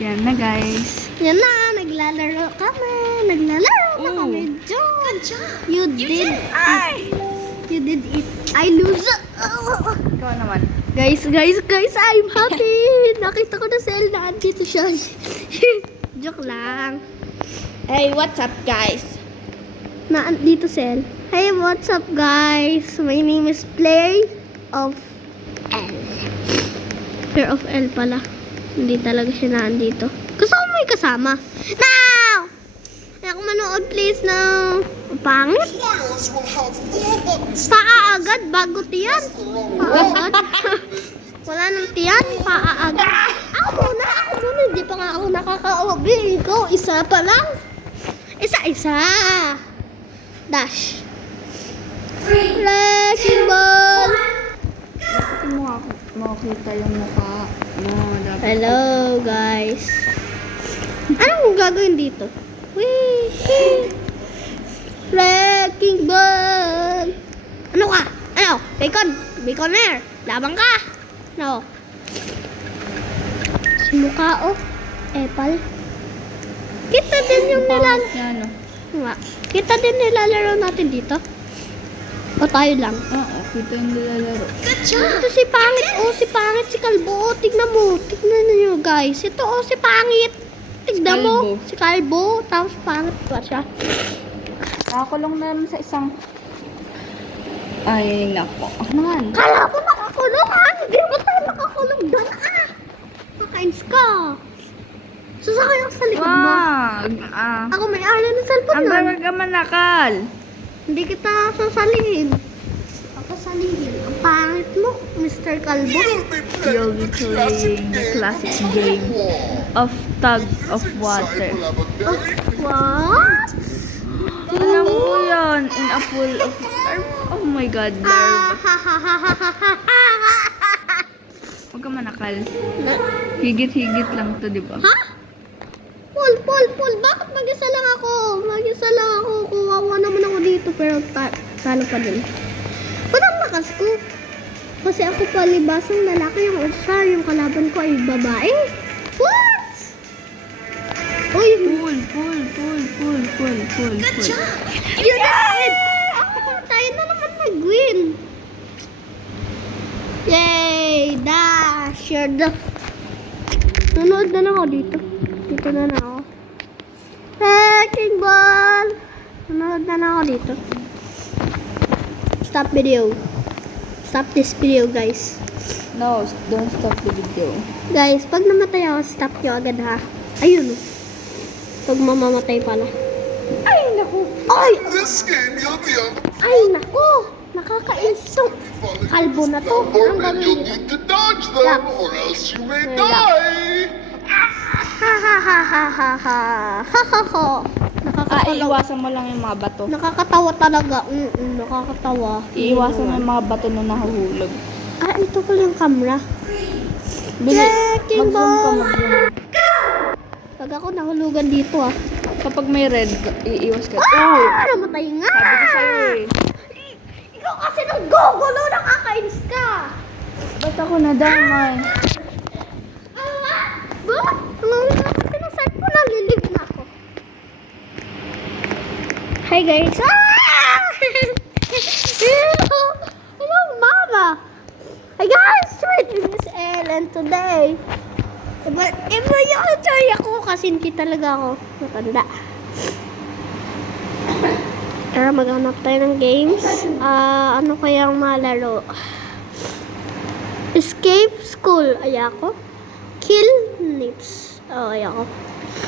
Yan na guys. Yan na, naglalaro kami. Naglalaro na kami. Good job. You did it. You did it. I lose. Ikaw naman. Guys, I'm happy. Nakita ko na si El na andito siya. Joke lang. Hey, what's up guys? Na andito si El. Hey, what's up guys? My name is Player of L. Player of L pala. Hindi talaga siya na andito. Gusto ko may kasama. Now! Ako manood please now. Pangit. Paa agad bago tiyan. Paa agad. Wala nang tiyan. Paa agad. Ako muna. Hindi pa nga ako nakaka-obi. Ikaw, isa pa lang. Isa. Dash. Wrecking ball. Bakit mo ako makita yung mukha mo? Dapat Hello guys. Anong gagawin dito? Wee! Wrecking ball! Ano ka? Ano? Baconair! Labang ka! No. Sumukha oh. Epal. Kita din yung yan, Nga. Kita din nilalaro natin dito. O tayo lang. Oo, kita yung nilalaro. Ito si Pangit. Oh, si Pangit. Si Kalbo. Oh, tignan mo. Tignan niyo guys. Ito oh, si Pangit. Tignan mo. Si Kalbo. Tapos Pangit pa siya. Nakakulong na naman sa isang... Ay, nako. Ano nga? Kala ko nakakulong ha. Hindi mo tayo nakakulong doon ah. Nakainis ka. Sasakay ako sa likod mo. Wag! Ako may ala ng cellphone Ang nun. barag ka manakal. Hindi kita sasalihin. Ako salihin. Ang pangit mo, Mr. Kalbo. You'll be playing the classic game of tug of water. What? Alam ko yan. In a pool of... Oh my God, Larva. Huwag ka manakal. Higit-higit lang to, di ba? Ha? Paul. Bakit mag-isa lang ako? Kuwawa naman ako dito, pero talo pa din. Ba't ang lakas ko? Kasi ako palibasang lalaki, yung usar, yung kalaban ko ay babae. What? Uy, pull. You did! Tayo na naman nag-win. Yay! Dash! You're the... Nanood na ako dito. Dito na ako. Wrecking ball! Nanood na ako dito. Stop video. Stop this video, guys. No, don't stop the video. Guys, pag namatay ako, stop nyo agad ha. Ayun. Pag mamamatay pala. Ay, naku. Ay! This game, you'll be on Ay, naku! Nakaka-instong kalbo na to. Ang platform and gagawin you'll nito. need to dodge them Yeah. or else you may Yeah. die. Ha. Iiwasan mo lang yung mga bato. Nakakatawa talaga. Nakakatawa. Iiwasan mo yung mga bato na nahuhulog. Ito pala yung camera. Bili, Wrecking mag-zoom ka, ball! mag-zoom. Pag ako nahulugan dito Kapag may red, iiwas ka. Namatay nga! Sabi ko sa'yo eh. Ikaw kasi nang gugulo, nakakainis ka! Ba't ako nadamay? Bakit? Nangangapat ka ng side ko, nalilig na ako. Hi guys! Hello, mama! Hi guys! My name is Ellen today. Iba yung choy ako kasi hindi talaga ako matanda. Tara, maghanap tayo ng games. Ano kayang malaro? Escape School. Ayako. Kill Nips. Ayako.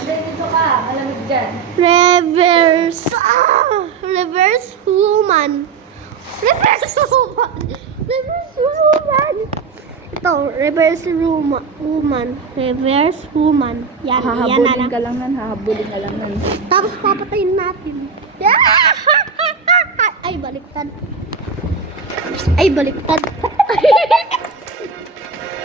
Dito ka, malamig dyan. Reverse. Reverse Woman. Reverse Woman. Ito, Reverse Woman. Reverse Woman. Yan na Hahabulin lang. ka lang nun, hahabulin ka lang nun. Tapos papatayin natin. Ay, baliktad.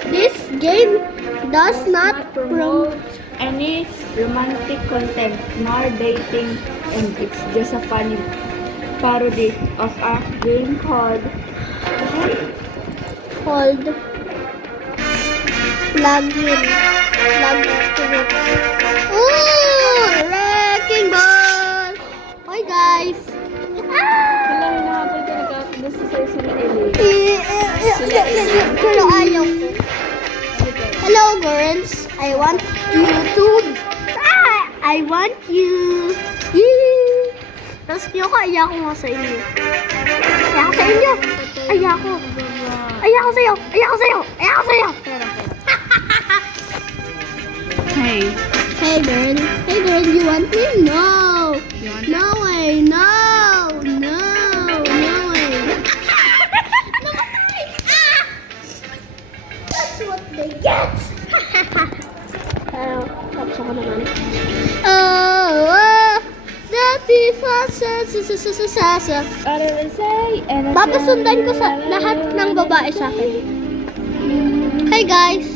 This game does not promote any romantic content nor dating, and it's just a funny parody of a game called Vlog yun. Vlog yun. Ooh! Wrecking ball! Hi guys! Wala, hinahabol ka nagkakagusto sa'yo sila Ellie. Pero ayaw ko. Hello girls! I want you to... I want you! Yee! Tapos nyo ko, ayaw ko nga sa inyo. Ayaw ko sa inyo! Ayaw ko! Ayaw ko sa'yo! Ayaw ko sa'yo! Ayaw ko sa'yo! Hey. Hey girl! Hey girl, you want me? No! You want No way! No! No! No way! Namatay! Ah! That's what they get! Pero, tapos ako naman. Oh! Dati fasa sa papasundan ko sa lahat ng babae sa akin. Hi guys!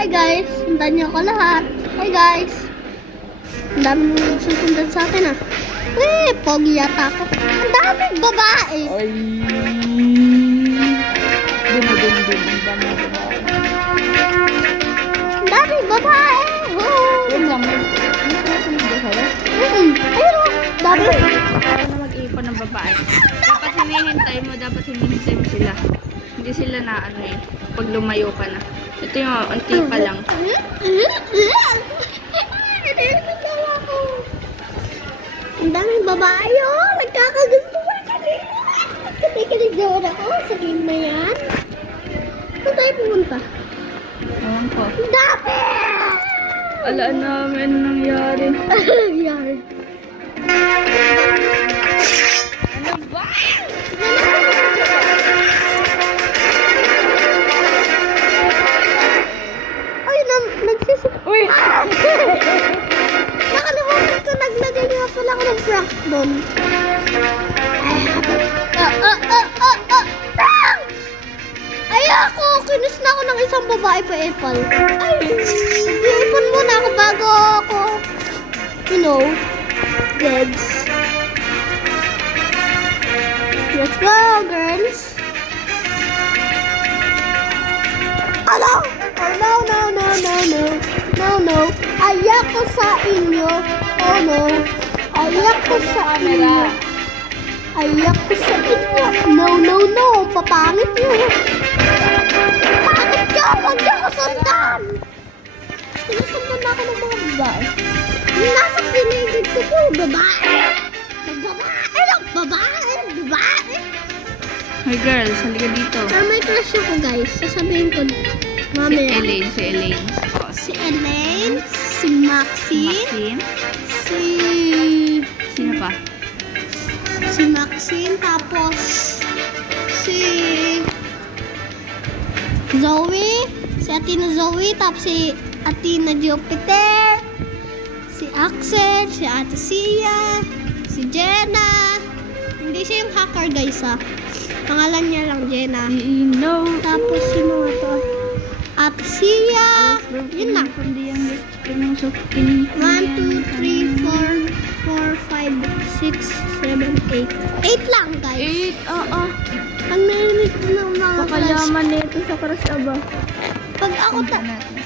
Hi guys! Sundan niyo ako lahat. Hi guys! Ang daming susundan sa akin ah. Pogi yata ako. Ang daming babae. Ay. Dumudum-dum. Ang dami ng babae. Ang daming babae. Oh. Wait lang. May sinasunod ba sa'yo? Ayun oh. Dami. Para na mag-iipon ng babae. Dapat hinihintay mo sila. Hindi sila na ano eh. Pag lumayo ka na. Ito yung unti pa lang. Ang daming babae oh. Nagkakagusto ko kanina. Nagkatikilig-jowa ako sa game na yan. Saan tayo pumunta? Ayan po. Ang dami! Ala namin ano nangyari. Yan. Ano ba? Ay, nagsisip. Uy! Nakalimutan ko, naglagay nga pala ako ng prank doon. Prank! Ay, ako! Kinis na ako ng isang babae pa Apple. Ay, ipon muna ako bago ako, you know, deads. Let's go, girls! Hello? Oh, no, no, no, no, no. No, no. Ayak ko sa inyo. Oh, no. Ayak ko sa inyo. Ayak ko sa inyo. No, no, no. Papangit yun. Papangit yun. Huwag niyo ko sundan. Sinusundan ako ng mga babae. Yung nasa pinigid ko po, babae. Nagbabae. Nagbabae. Babae. Hi girls, halika dito. Pero may crush ako, guys. Sasabihin ko Si mamaya. Elaine, si Elaine. Si Elaine, si Maxine, Maxine. si Sino pa? Maxine, tapos si Zoe, si Athena Zoe, tapos si Athena Jupiter, si Axel, si Ate Sia, si Jenna. Hindi siya yung hacker, guys, ha. Pangalan niya lang Jenna. You know. Tapos sino nga to? Ate Sia. Yun na. From the youngest chicken so skinny. 1, 2, 3, 4, 5, 6, 7, 8. 8 lang, guys. 8, oo. Pag narinig ko ng mga crush, Pakalaman nito sa crush aba. pag ako Punta natin sa